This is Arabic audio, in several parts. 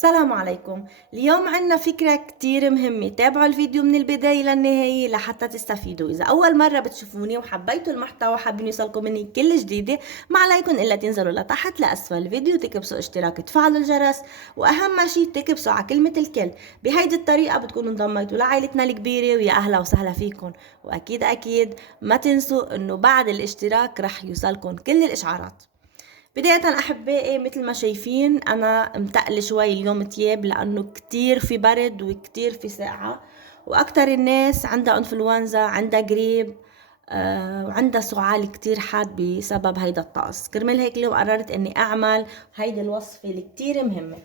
السلام عليكم. اليوم عنا فكرة كتير مهمة، تابعوا الفيديو من البداية للنهاية لحتى تستفيدوا. إذا أول مرة بتشوفوني وحبيتوا المحتوى وحابين يوصلكم مني كل جديدة، ما عليكم إلا تنزلوا لتحت لأسفل الفيديو، تكبسوا اشتراك، تفعلوا الجرس، وأهم شي تكبسوا على كلمة الكل. بهيدي الطريقة بتكونوا انضميتوا لعائلتنا الكبيرة، ويا أهلا وسهلا فيكم. وأكيد أكيد ما تنسوا إنه بعد الاشتراك رح يوصلكم كل الإشعارات. بداية أحبائي، مثل ما شايفين أنا متقلة شوي اليوم تياب، لأنه كتير في برد وكتير في ساعة، وأكتر الناس عندها انفلونزا، عندها قريب، وعندها سعال كتير حاد بسبب هيدا الطقس. كرمال هيك اليوم قررت إني أعمل هيدي الوصفة اللي كتير مهمة.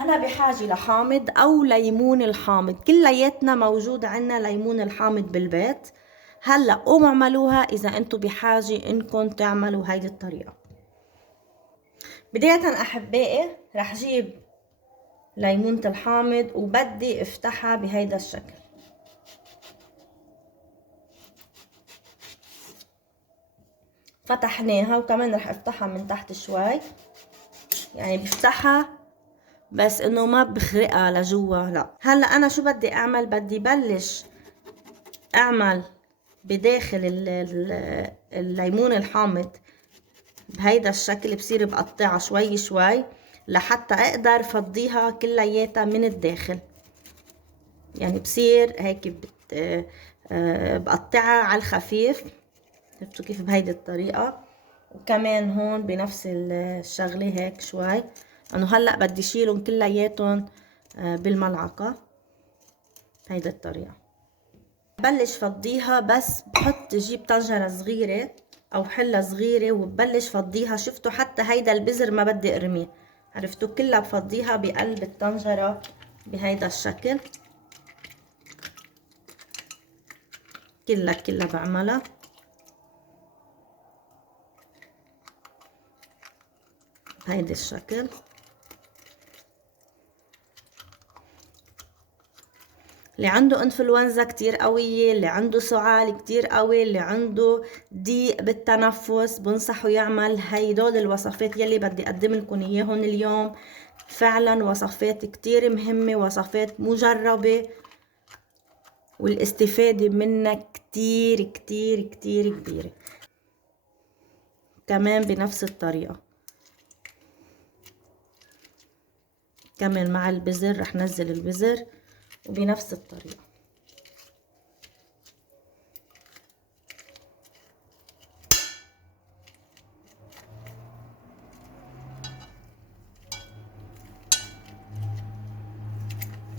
أنا بحاجة لحامض أو ليمون الحامض، كلياتنا موجود عنا ليمون الحامض بالبيت. هلأ قوموا اعملوها إذا أنتوا بحاجة إنكم تعملوا هيدي الطريقة. بداية أحبائي رح جيب ليمونة الحامض وبدي افتحها بهيدا الشكل. فتحناها وكمان رح افتحها من تحت شوي، يعني بفتحها بس انه ما بخرقها لجوا، لا. هلا انا شو بدي اعمل؟ بدي بلش اعمل بداخل الليمون الحامض بهيدا الشكل، بصير بقطعها شوي شوي لحتى اقدر فضيها كلياتها من الداخل. يعني بصير هيك بقطعها على الخفيف، شفتوا كيف بهيدي الطريقة. وكمان هون بنفس الشغلة هيك شوي. انه هلأ بدي شيلهم كلياتهم بالملعقة بهيدي الطريقة. بلش فضيها، بس بحط جيب طنجرة صغيرة او حلة صغيرة وببلش فضيها. شفتوا حتى هيدا البذر ما بدي ارميه، عرفتوا؟ كلها بفضيها بقلب الطنجرة بهيدا الشكل. كلها بعملها بهيدا الشكل. اللي عنده انفلونزا كتير قوية، اللي عنده سعال كتير قوي، اللي عنده ضيق بالتنفس، بنصحه يعمل هيدول الوصفات يلي بدي اقدم لكم اياهم اليوم. فعلا وصفات كتير مهمة، وصفات مجربة، والاستفادة منها كتير كتير كتير كبيرة. كمان بنفس الطريقة، كمان مع البذر رح نزل البذر وبنفس الطريقة.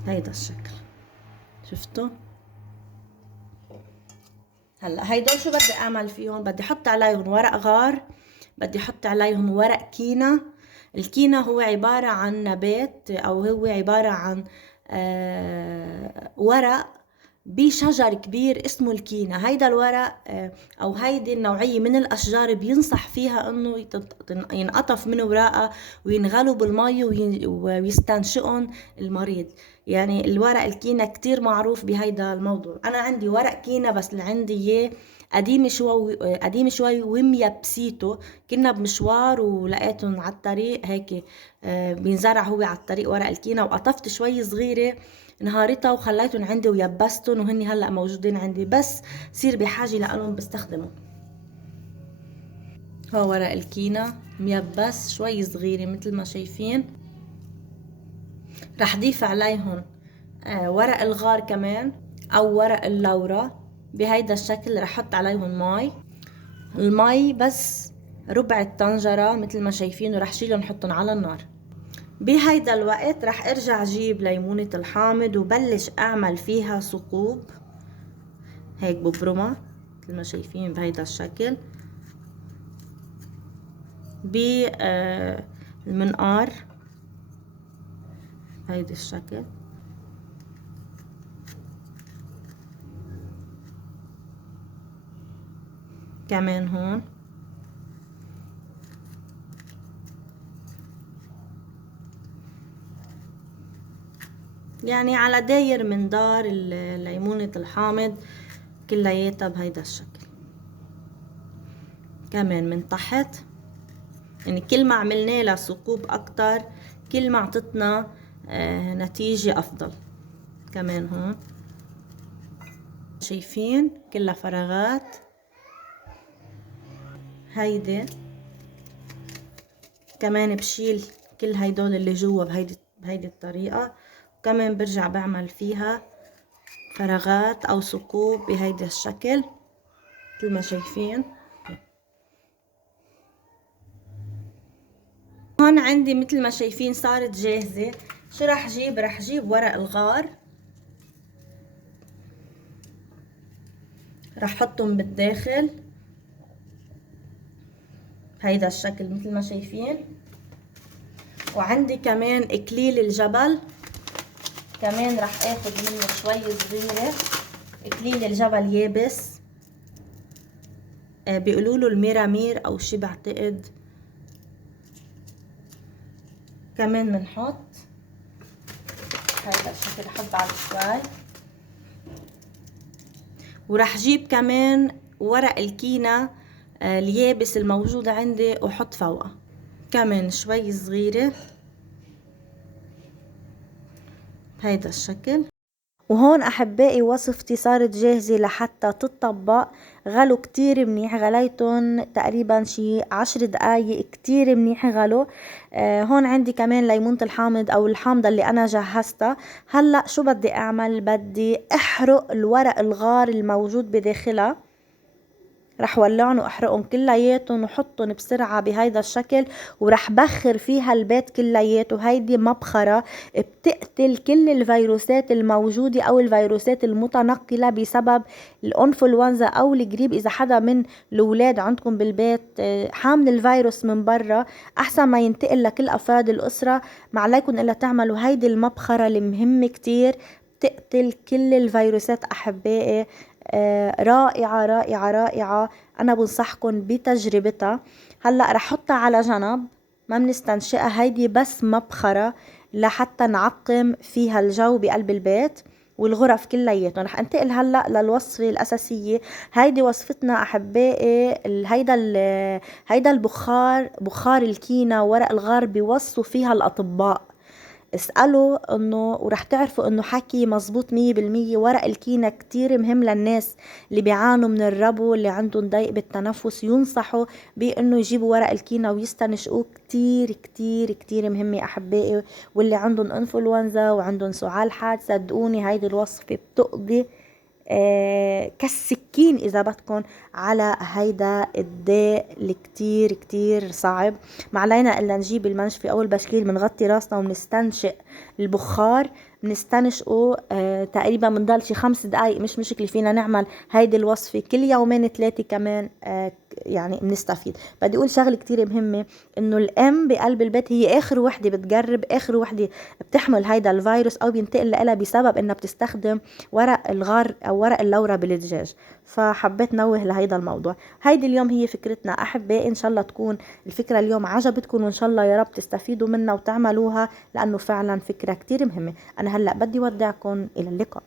هيدا الشكل، شفتوا؟ هلا هيدول شو بدي اعمل فيهم؟ بدي احط عليهم ورق غار، بدي احط عليهم ورق كينا. الكينا هو عبارة عن نبات، او هو عبارة عن ورق بشجر كبير اسمه الكينا. هيدا الورق او هيدي النوعية من الاشجار بينصح فيها انه ينقطف من وراقها وينغلوا بالمي ويستنشقهم المريض. يعني الورق الكينا كتير معروف بهيدا الموضوع. انا عندي ورق كينا بس اللي عندي اياه قديم شوي وميبسيته. كنا بمشوار ولقيتهم على الطريق هيك، بينزرع هو على الطريق ورق الكينا، وقطفت شوي صغيرة نهارتها وخليتهم عندي ويبستهم، وهني هلا موجودين عندي، بس صير بحاجة لألهم بستخدمهم. هو ورق الكينا ميبس شوي صغيرة مثل ما شايفين. رح ضيف عليهم ورق الغار كمان او ورق اللورا بهيدا الشكل. رح احط عليهم مي، المي بس ربع الطنجرة مثل ما شايفين، ورح شيلهم نحطهم على النار. بهيدا الوقت رح ارجع جيب ليمونة الحامض وبلش اعمل فيها ثقوب هيك ببرمة مثل ما شايفين بهيدا الشكل بالمنقار بهيدا الشكل. كمان هون يعني على داير من دار ليمونة الحامض كلياتها بهيدا الشكل. كمان من تحت، يعني كل ما عملنا لها ثقوب اكتر كل ما عطتنا نتيجة افضل. كمان هون شايفين كلها فراغات. هيدي كمان بشيل كل هيدول اللي جوا بهيدي الطريقة، وكمان برجع بعمل فيها فراغات او ثقوب بهيدا الشكل مثل ما شايفين. هون عندي مثل ما شايفين صارت جاهزة. شو راح اجيب؟ راح اجيب ورق الغار، راح احطهم بالداخل بهيدا الشكل مثل ما شايفين. وعندي كمان اكليل الجبل، كمان راح اخد منه شوي صغيرة. اكليل الجبل يابس، بيقولوا له الميرامير او شي بعتقد. كمان بنحط هيدا الشكل، احط على شوي. وراح جيب كمان ورق الكينا اليابس الموجود عندي واحط فوقه كمان شوي صغيرة بهيدا الشكل. وهون احبائي وصفتي صارت جاهزة لحتى تطبق. غلوا كتير منيح، غليتن تقريبا شي 10 دقايق، كتير منيح غلوا. هون عندي كمان ليمونة الحامض او الحامضة اللي انا جهزتها. هلأ شو بدي اعمل؟ بدي احرق الورق الغار الموجود بداخلها. رح ولعن واحرقهم كلياتهم وحطهم بسرعة بهيدا الشكل، ورح بخر فيها البيت كلياته. هيدي مبخرة بتقتل كل الفيروسات الموجودة او الفيروسات المتنقلة بسبب الانفلونزا او الجريب. اذا حدا من الاولاد عندكم بالبيت حامل الفيروس من برا، احسن ما ينتقل لكل افراد الاسرة، ما عليكم الا تعملوا هيدي المبخرة المهمة كتير، بتقتل كل الفيروسات احبائي. رائعة رائعة رائعة، أنا بنصحكم بتجربتها. هلأ رح حطها على جنب، ما بنستنشقها، هيدي بس مبخرة لحتى نعقم فيها الجو بقلب البيت والغرف كلياتهم. رح انتقل هلأ للوصفة الأساسية. هيدي وصفتنا أحبائي. هيدا البخار، بخار الكينا ورق الغار، بيوصوا فيها الأطباء. اسألوا انه ورح تعرفوا انه حكي مزبوط 100%. ورق الكينا كتير مهم للناس اللي بيعانوا من الربو، اللي عندهم ضيق بالتنفس، ينصحوا بانه يجيبوا ورق الكينا ويستنشقوه. كتير كتير كتير مهم يا احبائي. واللي عندهم انفلونزا وعندهم سعال حاد، صدقوني هيدي الوصفة بتقضي كالسكين اذا بدكن على هيدا الداء اللي كتير كتير صعب. ما علينا الا نجيب المنشفة او البشكير، بنغطي راسنا وبنستنشق البخار، بنستنشقه تقريبا بنضل شي 5 دقايق، مش مشكلة. فينا نعمل هيدي الوصفة كل يومين 3 كمان، يعني بنستفيد. بدي اقول شغله كتير مهمه، انه الام بقلب البيت هي اخر وحده بتقرب، اخر وحده بتحمل هيدا الفيروس او بينتقل لها بسبب انها بتستخدم ورق الغار او ورق اللورا بالدجاج. فحبيت نوه لهيدا الموضوع. هيدي اليوم هي فكرتنا احبائي. ان شاء الله تكون الفكره اليوم عجبتكم، وان شاء الله يا رب تستفيدوا منها وتعملوها، لانه فعلا فكره كتير مهمه. انا هلا بدي ودعكم، الى اللقاء.